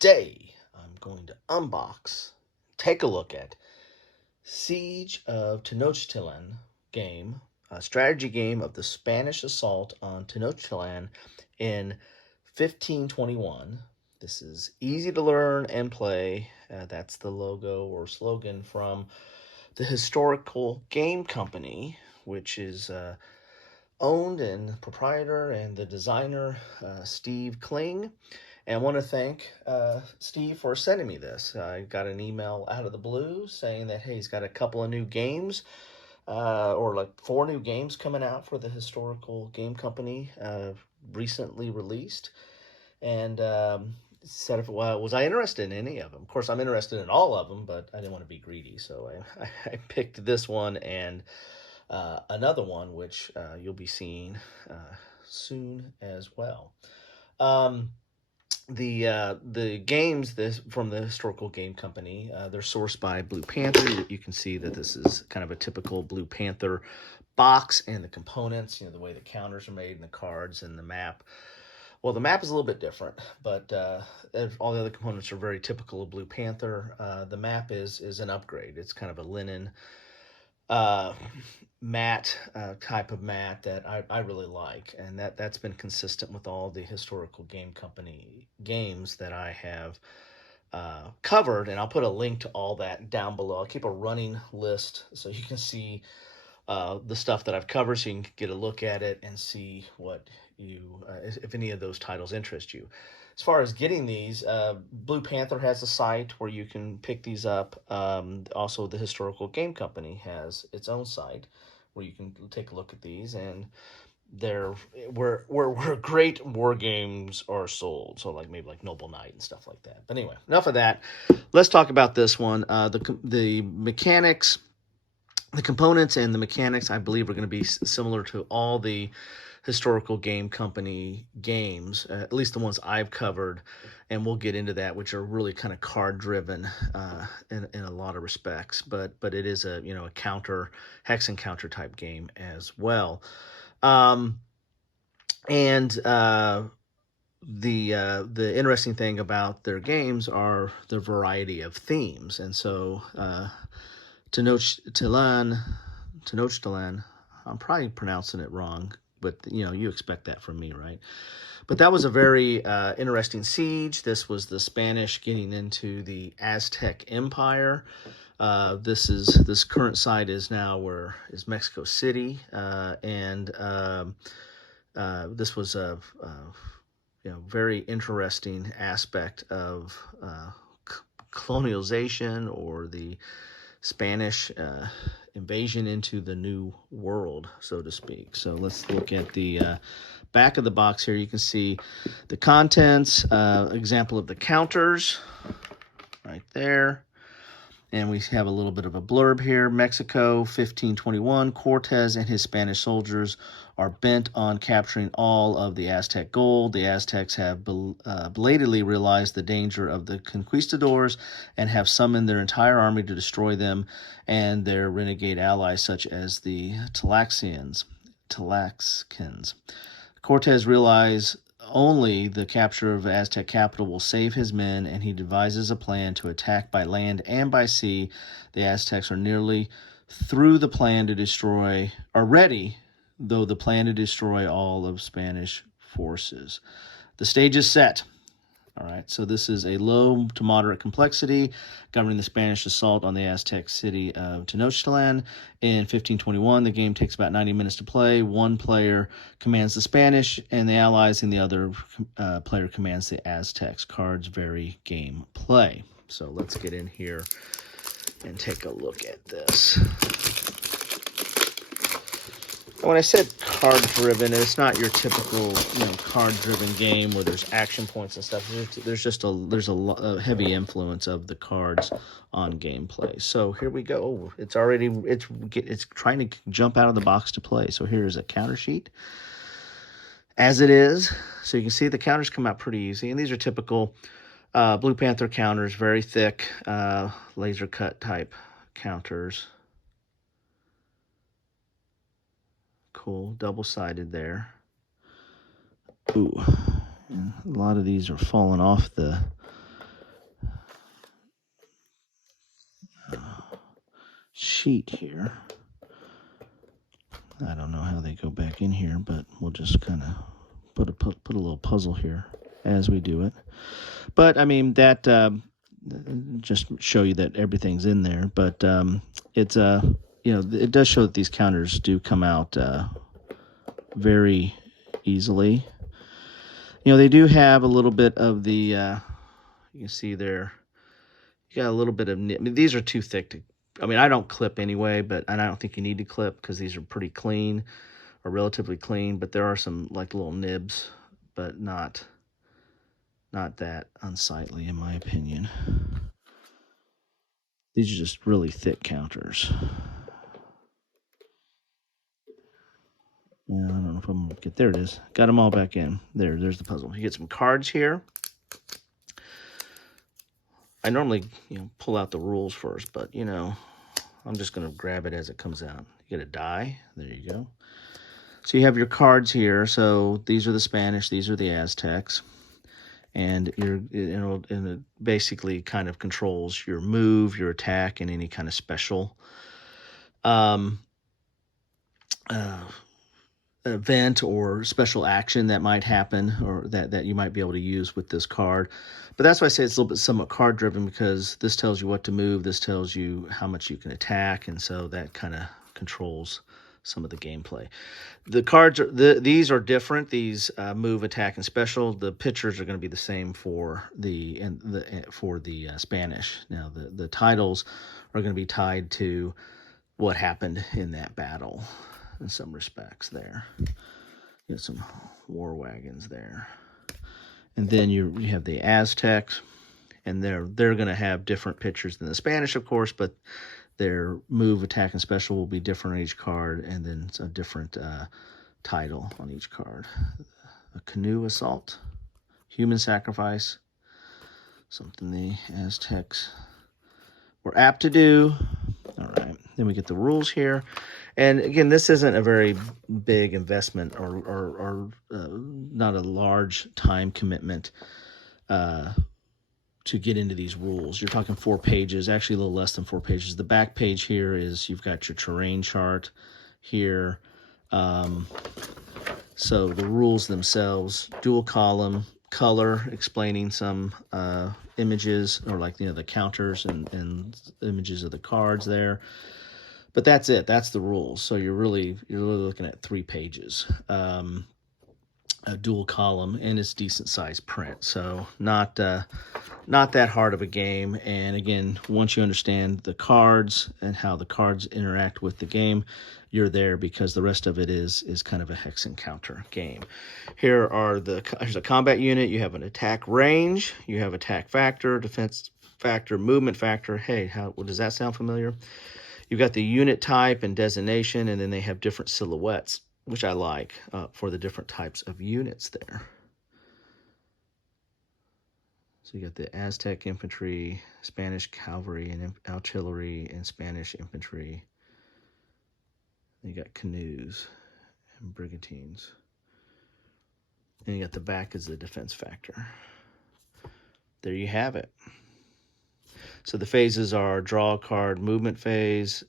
Today, I'm going to unbox, take a look at Siege of Tenochtitlan game, a strategy game of the Spanish assault on Tenochtitlan in 1521. This is easy to learn and play. That's the logo or slogan from the historical game company, which is owned and proprietor and the designer, Steve Kling. And I want to thank Steve for sending me this. I got an email out of the blue saying that, hey, he's got a couple of new games, or like 4 new games coming out for the historical game company, recently released. And said if was I interested in any of them. Of course, I'm interested in all of them, but I didn't want to be greedy, so I picked this one and another one, which you'll be seeing soon as well. Um, the games this from the historical game company, they're sourced by Blue Panther. You can see that this is kind of a typical Blue Panther box, and the components, the way the counters are made and the cards and the map. Well, the map is a little bit different, but all the other components are very typical of Blue Panther. The map is an upgrade. It's kind of a linen uh, matte type of mat that I really like, and that's been consistent with all the historical game company games that I have covered. And I'll put a link to all that down below. I'll keep a running list so you can see the stuff that I've covered, so you can get a look at it and see what if any of those titles interest you. As far as getting these, Blue Panther has a site where you can pick these up. Also, the Historical Game Company has its own site where you can take a look at these, and they're where great war games are sold. So like maybe like Noble Knight and stuff like that. But anyway, enough of that. Let's talk about this one. The mechanics, the components and the mechanics, I believe, are going to be similar to all the historical game company games, at least the ones I've covered, and we'll get into that, which are really kind of card driven in a lot of respects. But it is a counter hex and counter type game as well. And the interesting thing about their games are the variety of themes, and so Tenochtitlan, I'm probably pronouncing it wrong, but you expect that from me, right? But that was a very interesting siege. This was the Spanish getting into the Aztec Empire. This current site is Mexico City, and this was a very interesting aspect of colonialization, or the Spanish invasion into the New World, so to speak. So let's look at the back of the box here. You can see the contents, example of the counters right there. And we have a little bit of a blurb here. Mexico, 1521. Cortez and his Spanish soldiers are bent on capturing all of the Aztec gold. The Aztecs have belatedly realized the danger of the conquistadors and have summoned their entire army to destroy them and their renegade allies, such as the Tlaxcans. Cortez realizes only the capture of the Aztec capital will save his men, and he devises a plan to attack by land and by sea. The Aztecs are nearly through the plan to destroy, are ready, though the plan to destroy all of Spanish forces. The stage is set. All right, so this is a low to moderate complexity governing the Spanish assault on the Aztec city of Tenochtitlan. In 1521, the game takes about 90 minutes to play. One player commands the Spanish and the Allies, and the other player commands the Aztecs. Cards vary game play. So let's get in here and take a look at this. When I said card-driven, it's not your typical, card-driven game where there's action points and stuff. There's just a heavy influence of the cards on gameplay. So here we go. It's trying to jump out of the box to play. So here's a counter sheet, as it is. So you can see the counters come out pretty easy, and these are typical Blue Panther counters, very thick, laser cut type counters. Cool, double-sided there. Ooh, a lot of these are falling off the sheet here. I don't know how they go back in here, but we'll just kind of put a little puzzle here as we do it. But I mean that just show you that everything's in there. But it's you know, it does show that these counters do come out very easily. You know, they do have a little bit of the you can see there. You got a little bit of nib. I mean, these are too thick to. I mean, I don't clip anyway, and I don't think you need to clip because these are pretty clean, or relatively clean. But there are some like little nibs, but not that unsightly in my opinion. These are just really thick counters. Yeah, I don't know if I'm gonna get. There it is. Got them all back in. There's the puzzle. You get some cards here. I normally, you know, pull out the rules first, but you know, I'm just gonna grab it as it comes out. You get a die. There you go. So you have your cards here. So these are the Spanish. These are the Aztecs. And and it basically kind of controls your move, your attack, and any kind of special event or special action that might happen, or that you might be able to use with this card. But that's why I say it's a little bit somewhat card driven, because this tells you what to move, this tells you how much you can attack, and so that kind of controls some of the gameplay. The cards are these are different. These move, attack, and special. The pictures are going to be the same for the Spanish. Now the titles are going to be tied to what happened in that battle in some respects. There, you have some war wagons there, and then you have the Aztecs, and they're going to have different pictures than the Spanish, of course, but their move, attack, and special will be different on each card, and then it's a different title on each card. A canoe assault, human sacrifice, something the Aztecs were apt to do. All right, then we get the rules here. And again, this isn't a very big investment or not a large time commitment to get into these rules. You're talking 4 pages, actually a little less than 4 pages. The back page here is you've got your terrain chart here. So the rules themselves, dual column, color, explaining some images, or like, you know, the counters and images of the cards there. But that's it. That's the rules. So you're really looking at 3 pages. A dual column, and it's decent sized print, so not that hard of a game. And again, once you understand the cards and how the cards interact with the game, you're there, because the rest of it is kind of a hex and counter game. Here's a combat unit. You have an attack range, you have attack factor, defense factor, movement factor. Hey, does that sound familiar? You've got the unit type and designation, and then they have different silhouettes, which I like for the different types of units there. So you got the Aztec infantry, Spanish cavalry and artillery, and Spanish infantry. And you got canoes and brigantines. And you got the back as the defense factor. There you have it. So the phases are draw a card, movement phase,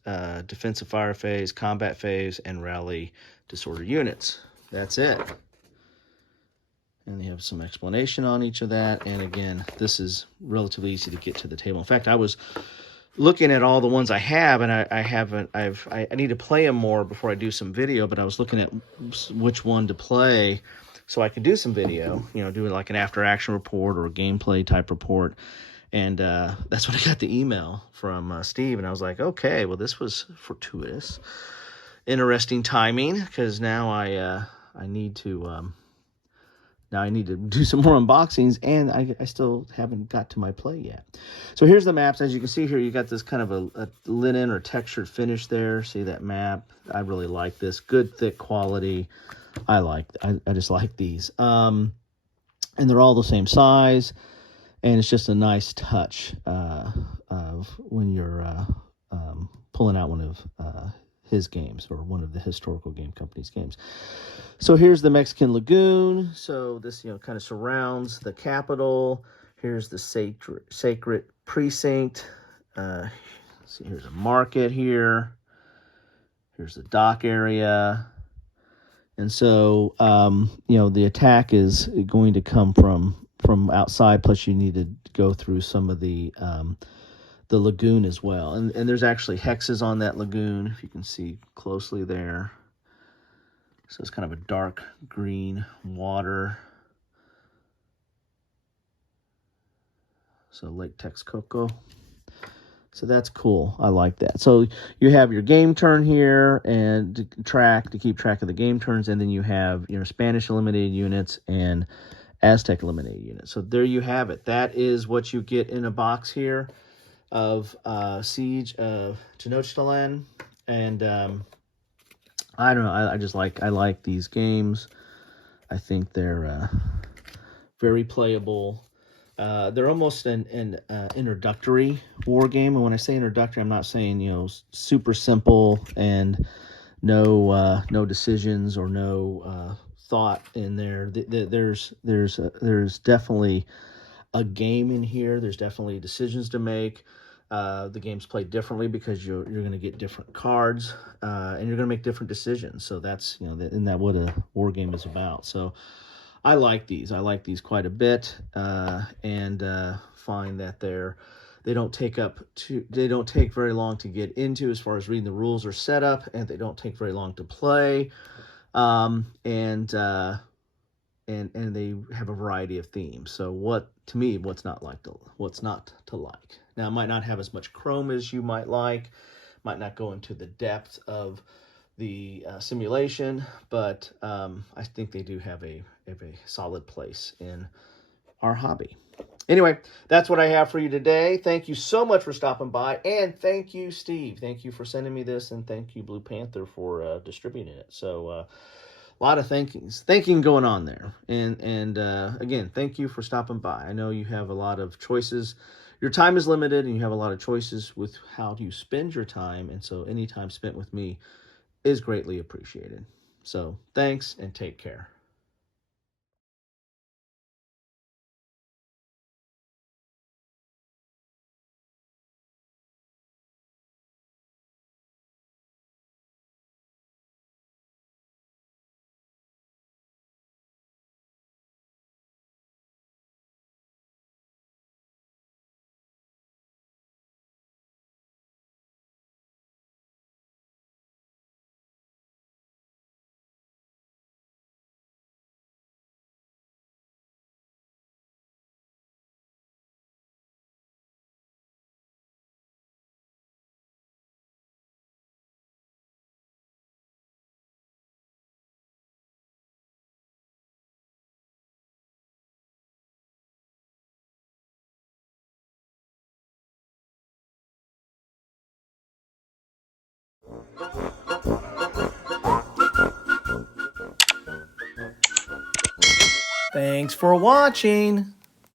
defensive fire phase, combat phase, and rally disorder units. That's it. And they have some explanation on each of that. And again, this is relatively easy to get to the table. In fact, I was looking at all the ones I have, and I need to play them more before I do some video, but I was looking at which one to play so I could do some video, you know, do like an after action report or a gameplay type report. And that's when I got the email from Steve, and I was like, okay, well, this was fortuitous. Interesting timing, because now I need to do some more unboxings, and I still haven't got to my play yet. So here's the maps. As you can see here, you got this kind of a linen or textured finish there. See that map? I really like this. Good thick quality. I just like these. And they're all the same size, and it's just a nice touch of when you're pulling out one of his games, or one of the historical game company's games. So here's the Mexican Lagoon. So this, you know, kind of surrounds the capital. Here's the sacred precinct. See, here's a market here. Here's the dock area. And so, the attack is going to come from outside. Plus, you need to go through some of the lagoon as well. And there's actually hexes on that lagoon, if you can see closely there. So it's kind of a dark green water. So Lake Texcoco. So that's cool. I like that. So you have your game turn here and to keep track of the game turns, and then you have your Spanish eliminated units and Aztec eliminated units. So there you have it. That is what you get in a box here of Siege of Tenochtitlan. And I don't know. I like these games. I think they're very playable. They're almost an introductory war game, and when I say introductory, I'm not saying super simple and no decisions or no thought in there. There's definitely a game in here. There's definitely decisions to make. The game's played differently because you're going to get different cards and you're going to make different decisions. So that's isn't that what a war game is about? So I like these. I like these quite a bit, and find that they don't take very long to get into as far as reading the rules or setup, and they don't take very long to play, and they have a variety of themes. So what's not to like? Now, it might not have as much chrome as you might like, might not go into the depth of the simulation, but I think they do have a solid place in our hobby. Anyway, that's what I have for you today. Thank you so much for stopping by, and thank you, Steve. Thank you for sending me this, and thank you, Blue Panther, for distributing it. So a lot of thinking going on there. And again, thank you for stopping by. I know you have a lot of choices. Your time is limited, and you have a lot of choices with how you spend your time, and so any time spent with me is greatly appreciated. So thanks, and take care. Thanks for watching.